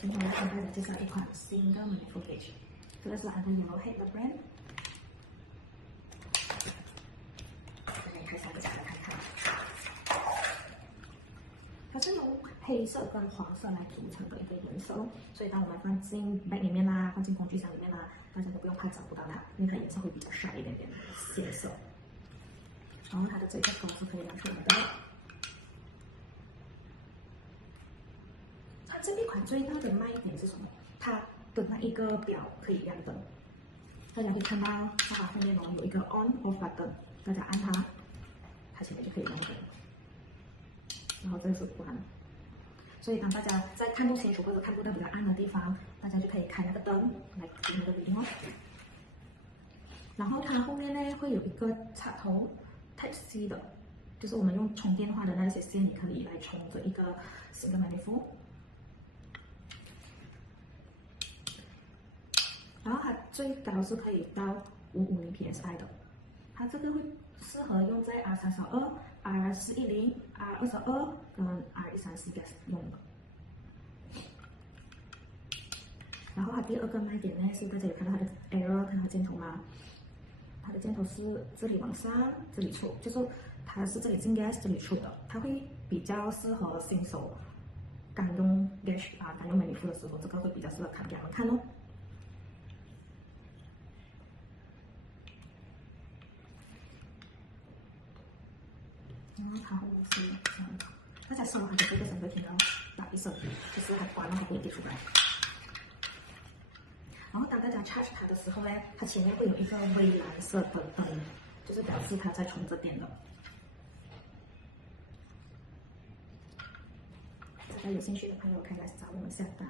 今天我要跟大家介绍一款新的 Manifold Gauge， 这个是它的 Yellowhead 的 brand。大家可以开3个角来看看，它是用黑色跟黄色来组成的一个颜色，所以当我们放进 bag 里面啦，放进工具箱里面啦，大家都不用怕找不到它，因为它颜色会比较闪一点点，鲜色。然后它的这个头是可以拿出来的。 这一款最大的卖点是什么？它的那一个表可以亮灯，大家可以看到它后面有一个 on off button， 大家按它前面就可以亮灯，然后这个是关。所以当大家在看不清楚或者看不到比较暗的地方，大家就可以开那个灯来读那个 reading 哦。然后它后面呢会有一个插头 Type C 的，就是我们用充电话的那些线，你可以来充这一个新的 Manifold。 然后它最高是可以到550 psi 的，它这个会适合用在 R32、R410、R22跟 R134 gas 用的。然后它第二个卖点呢是大家有看到它的 arrow， 看到箭头吗？它的箭头是这里往上，这里出，就是它是这里进 gas， 这里出的，它会比较适合新手刚用 gas 刚用 Manifold 的时候，这个会比较适合看给他们看哦。 然后它后面是这样的，大家收它的这个声会听到打一声，就是它关了它不会滴出来。然后当大家 charge 它的时候呢，它前面会有一个微蓝色的灯，就是表示它在充着电的。大家有兴趣的朋友可以来找我们下单。